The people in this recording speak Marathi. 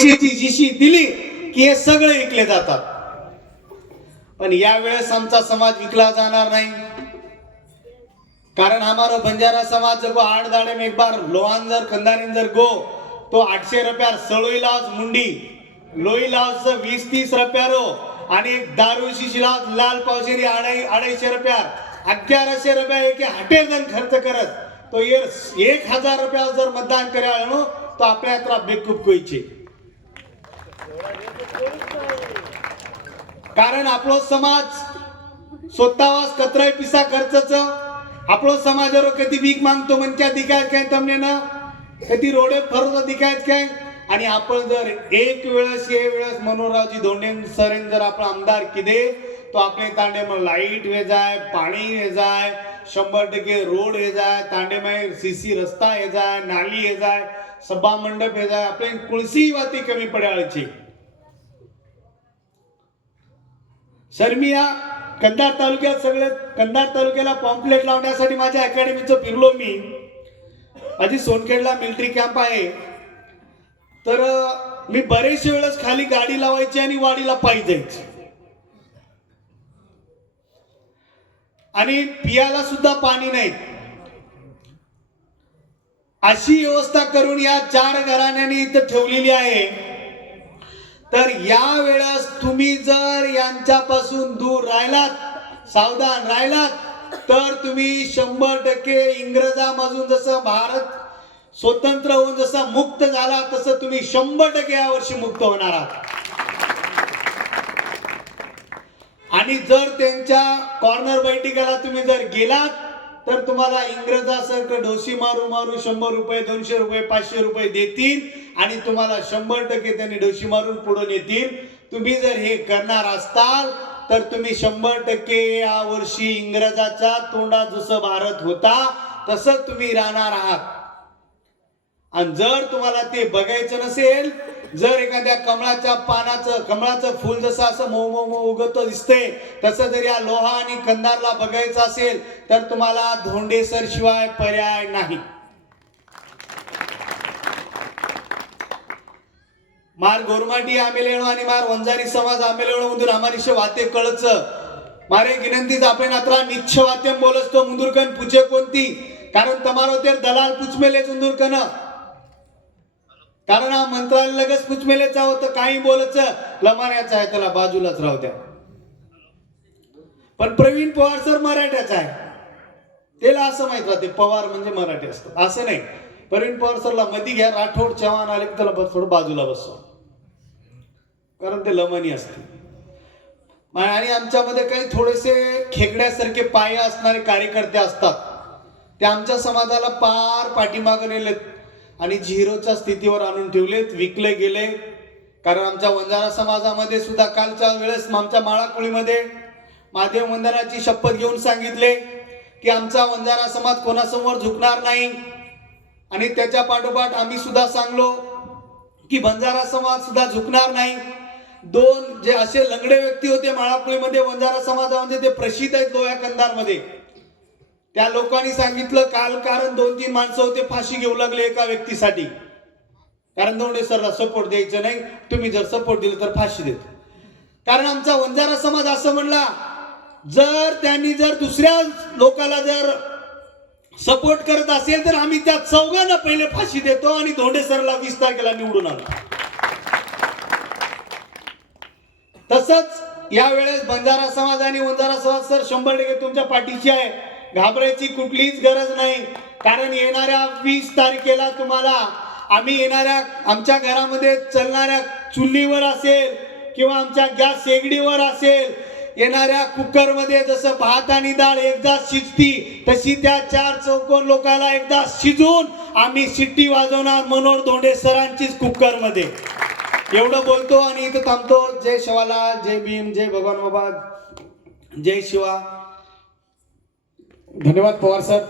शिशी जिशी दिली की हे सगळे विकले जातात. पण यावेळेस आमचा समाज विकला जाणार नाही. कारण हमारा बंजारा समाज जब आठ दाड़े में एक बार लोहान जर कंदारीन जर गो तो आठशे रुपया सळोई लाज मुंडी लोई लावज वीस तीस रुपयारो हो, आणि एक दारू लाज लाल पावशेरी अडाई अडीचशे रुपया अग्यारशे रुपया एक हटेल जण खर्च करत तो ये एक हजार रुपया जर मतदान करायला तो आपल्या यात्रा बेकूप कोयचे. कारण आपलो समाज स्वतःवास कतराय पिसा खर्चच. आपलो समाजावर कधी भीक मागतो म्हणजे दिखायच काय तमने ना? कधी रोडे फरतो दिखायच काय? आणि आपण जर एक वेळेस हे वेळेस मनोहररावजी धोंडे सरेन जर आपला आमदार किदे तो आपले तांडे मग लाइट हे जाय पाणी हे जाय शंभर टक्के रोड हे जाय तांडे मागीर सीसी रस्ता हे जाय नाली हे जाय सभा मंडप हे जाय आपले कुळसी वाती कमी पडायची. सर मी या कंधार तालुक्यात सगळे कंधार तालुक्याला पॉम्पलेट लावण्यासाठी माझ्या अकॅडमीचं फिरलो मी. माझी सोनखेडला मिलिटरी कॅम्प आहे. तर मी बरेचशे वेळेस खाली गाडी लावायची आणि वाडीला पायी जायची. आणि पियाला सुद्धा पाणी नाही. अशी व्यवस्था करून या चार घराण्यांनी इथं ठेवलेली आहे. तर या वेळेस तुम्ही जर यांच्यापासून दूर राहिलात सावधान राहिलात तर तुम्ही शंभर टक्के इंग्रजामधून जसं भारत स्वतंत्र होऊन जसा मुक्त झाला तसं तुम्ही शंभर टक्के यावर्षी मुक्त होणार आहात. आणि जर त्यांच्या कॉर्नर बैठकीला तुम्ही जर गेलात तर तुम्हाला इंग्रजासारखं डोशी मारू मारू शंभर रुपये दोनशे रुपये पाचशे रुपये देतील आणि तुम्हाला शंभर टक्के त्यांनी डोशी मारून पुढे नेतील. तुम्ही जर हे करणार असताल तर तुम्ही शंभर टक्के या वर्षी इंग्रजाच्या तोंडात जसं भारत होता तसंच तुम्ही राहणार आहात. आणि जर तुम्हाला ते बघायचं नसेल जर एखाद्या कमळाच्या पानाचं कमळाचं फुल जसं असं मऊ मऊ मऊ उगत दिसतंय तसं जर या लोहा आणि कंदारला बघायचं असेल तर तुम्हाला धोंडेसर शिवाय पर्याय नाही. मार गोरमाटी आमेलेणो आणि मार वंजारी समाज आमेलेणो मधून आम्हाला वाते कळच. मारे गिनंतीच आपण आता निच्छ वात्यम बोलस तो मुंदुरकन पुचे कोणती? कारण तमारो ते दलाल पुचमेले उंदुरकन कारण हा मंत्रालय लगेच पुचमेलेचा होतं काही बोलच लमाण्याचा आहे त्याला बाजूलाच राहू द्या. पण प्रवीण पवार सर मराठ्याचा आहे. त्याला असं माहीत राहते पवार म्हणजे मराठी असतात. असं नाही. प्रवीण पवार सरला मधी घ्या राठोड चव्हाण आले की त्याला थोडं बाजूला बसतो कारण ते लमणी असते आणि आमच्यामध्ये काही थोडेसे खेकड्यासारखे पाय असणारे कार्यकर्ते असतात. ते आमच्या समाजाला पार पाठीमागे नेलेत. आणि झिरोच्या स्थितीवर आणून ठेवलेत विकले गेले. कारण आमच्या वंजारा समाजामध्ये सुद्धा कालच्या वेळेस आमच्या माळाकुळीमध्ये महादेव वंदनाची शपथ घेऊन सांगितले की आमचा वंजारा समाज कोणासमोर झुकणार नाही. आणि त्याच्या पाठोपाठ आम्ही सुद्धा सांगलो की बंजारा समाज सुद्धा झुकणार नाही. दोन जे असे लंगडे व्यक्ती होते माळापुळीमध्ये वंजारा समाजामध्ये ते प्रसिद्ध आहेत लोया कंधारमध्ये. त्या लोकांनी सांगितलं काल कारण दोन तीन माणसं होते फाशी घेऊ लागले एका व्यक्तीसाठी. कारण दोंडे सरला सपोर्ट द्यायचं नाही. तुम्ही जर सपोर्ट दिलं तर फाशी देत. कारण आमचा वंजारा समाज असं म्हणला जर त्यांनी जर दुसऱ्या लोकाला जर सपोर्ट करत असेल तर आम्ही त्या चौघांना पहिले फाशी देतो आणि धोंडे सरला वीस तारखेला निवडून आलो तसंच यावेळेस बंजारा समाज आणि वंजारा समाज सर शंभर टक्के तुमच्या पाठीची आहे. घाबरायची कुठलीच गरज नाही. कारण येणाऱ्या वीस तारखेला तुम्हाला आम्ही येणाऱ्या आमच्या घरामध्ये चलणाऱ्या चुलीवर असेल किंवा आमच्या गॅस शेगडीवर असेल येणाऱ्या कुकरमध्ये जसं भात आणि डाळ एकदा शिजती तशी त्या चार चौकोन लोकांना एकदा शिजून आम्ही शिट्टी वाजवणार मनोहर धोंडे सरांचीच कुकरमध्ये. एवढं बोलतो आणि इथं थांबतो. जय शिवाला जय भीम जय भगवान बाबा जय शिवा. धन्यवाद पवार सर